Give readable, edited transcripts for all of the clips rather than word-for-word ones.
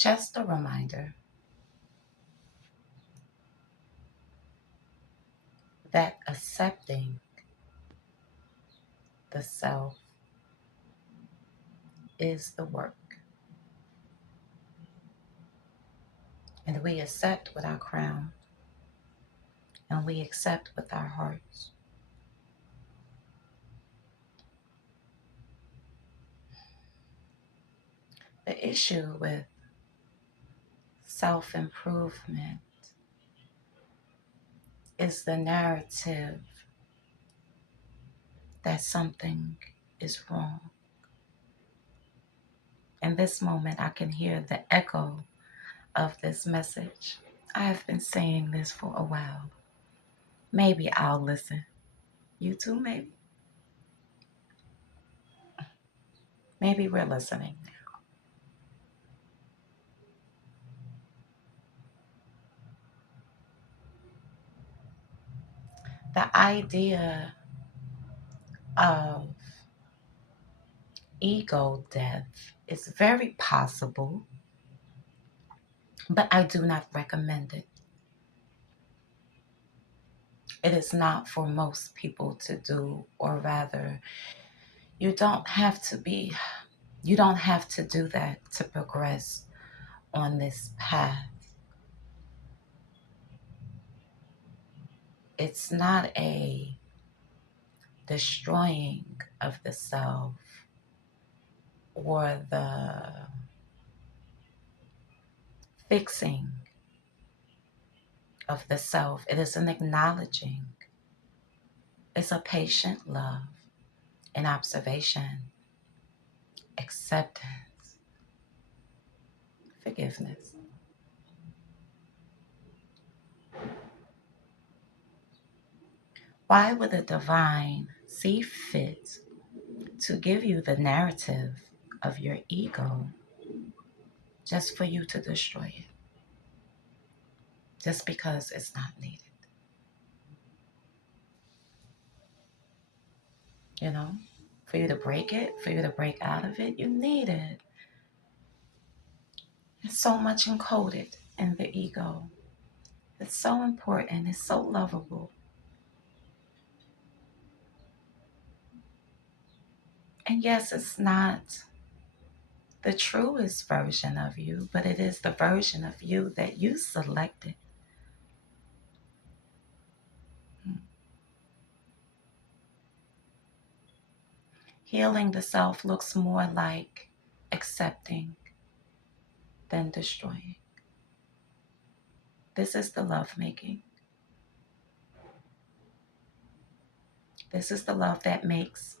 Just a reminder that accepting the self is the work. And we accept with our crown and we accept with our hearts. The issue with self improvement is the narrative that something is wrong. In this moment, I can hear the echo of this message. I have been saying this for a while. Maybe I'll listen. You too, maybe? Maybe we're listening. The idea of ego death is very possible, but I do not recommend it. It is not for most people to do, or rather, you don't have to do that to progress on this path. It's not a destroying of the self or the fixing of the self. It is an acknowledging. It's a patient love, an observation, acceptance, forgiveness. Why would the divine see fit to give you the narrative of your ego just for you to destroy it? Just because it's not needed. You know? For you to break it, for you to break out of it, you need it. It's so much encoded in the ego. It's so important. It's so lovable. And yes, it's not the truest version of you, but it is the version of you that you selected. Healing the self looks more like accepting than destroying. This is the love making. This is the love that makes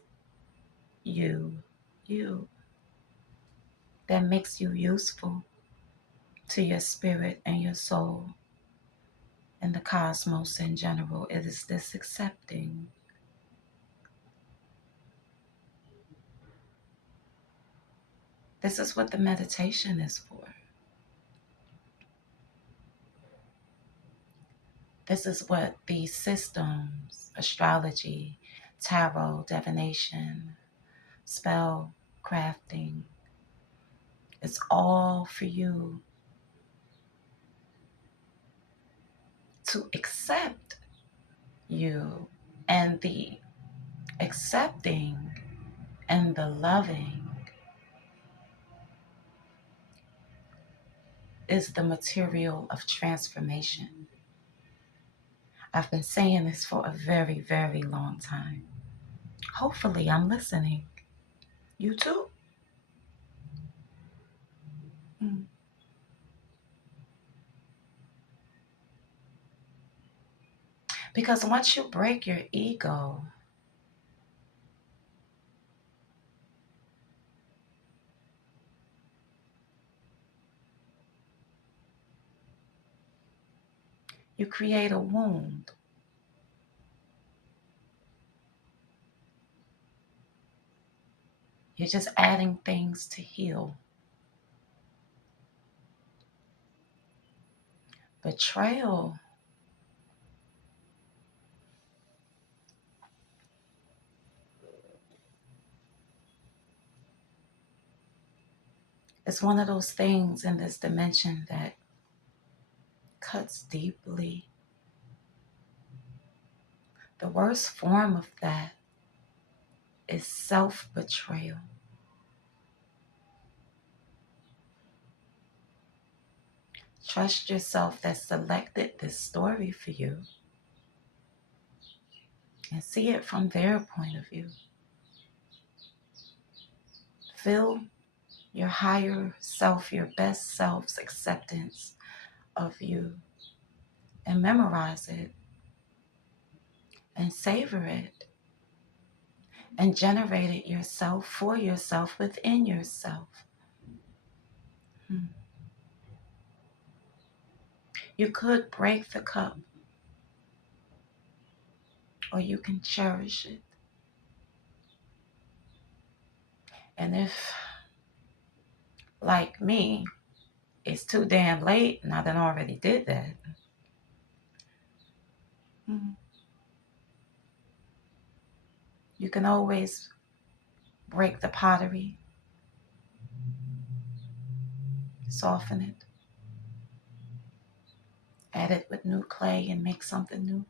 you, you, that makes you useful to your spirit and your soul and the cosmos in general. It is this accepting. This is what the meditation is for. This is what these systems, astrology, tarot, divination, spell crafting, it's all for you to accept you, and the accepting and the loving is the material of transformation. I've been saying this for a very, very long time. Hopefully, I'm listening. You too? Mm. Because once you break your ego, you create a wound. You're just adding things to heal. Betrayal It's one of those things in this dimension that cuts deeply. The worst form of that is self-betrayal. Trust yourself that selected this story for you and see it from their point of view. Feel your higher self, your best self's acceptance of you, and memorize it and savor it and generate it yourself for yourself within yourself. You could break the cup, or you can cherish it. And if, like me, it's too damn late and I done already did that, you can always break the pottery, soften it, add it with new clay and make something new.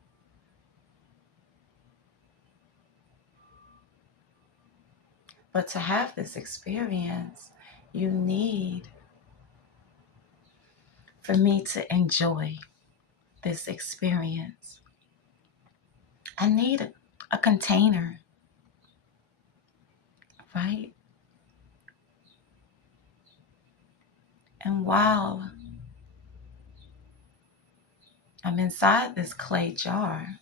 But to have this experience, you need for me to enjoy this experience. I need a container, right? And while I'm inside this clay jar,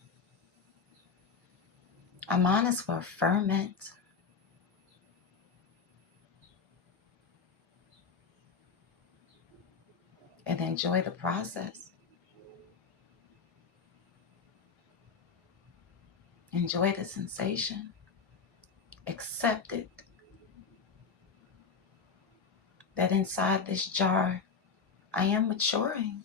I might as well ferment and enjoy the process. Enjoy the sensation. Accept it that inside this jar, I am maturing.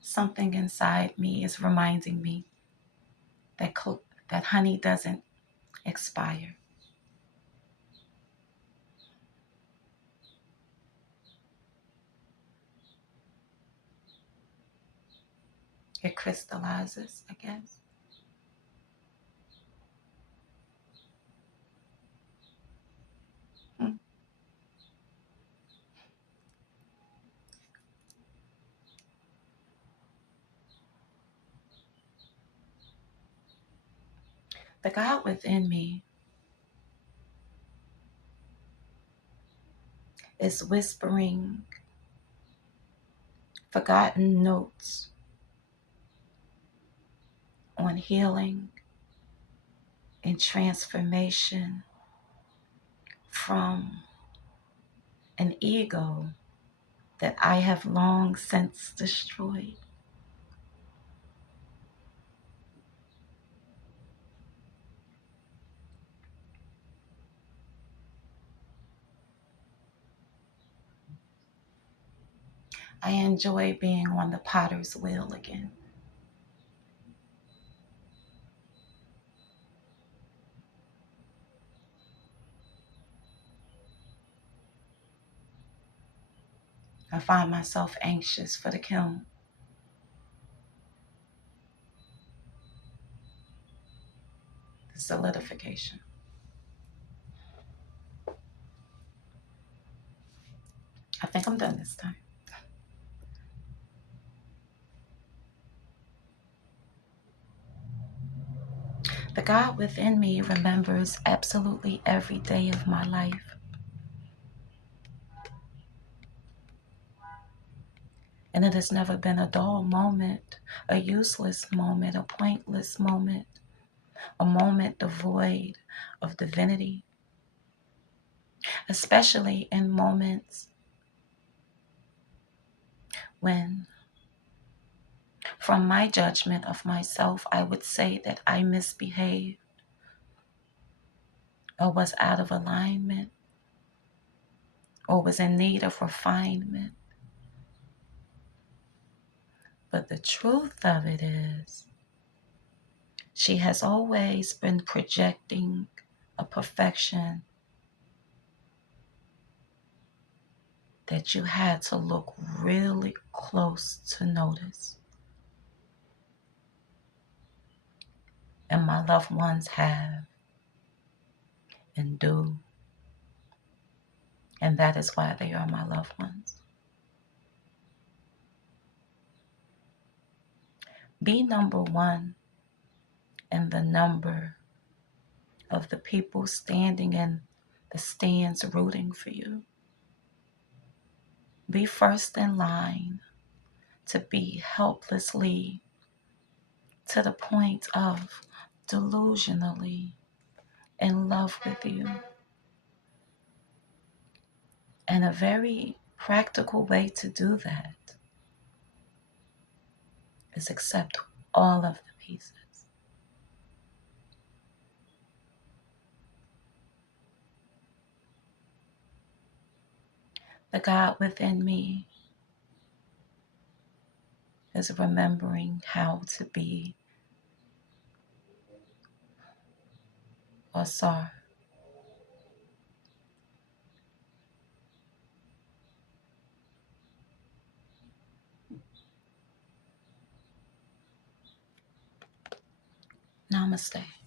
Something inside me is reminding me that that honey doesn't expire. It crystallizes, I guess. Hmm. The God within me is whispering forgotten notes on healing and transformation from an ego that I have long since destroyed. I enjoy being on the potter's wheel again. I find myself anxious for the kiln, the solidification. I think I'm done this time. The God within me remembers absolutely every day of my life. And it has never been a dull moment, a useless moment, a pointless moment, a moment devoid of divinity, especially in moments when, from my judgment of myself, I would say that I misbehaved or was out of alignment or was in need of refinement. But the truth of it is, She has always been projecting a perfection that you had to look really close to notice. And my loved ones have and do. And that is why they are my loved ones. Be number one in the number of the people standing in the stands rooting for you. Be first in line to be helplessly to the point of delusionally in love with you. And a very practical way to do that is accept all of the pieces. The God within me is remembering how to be Asar. Namaste.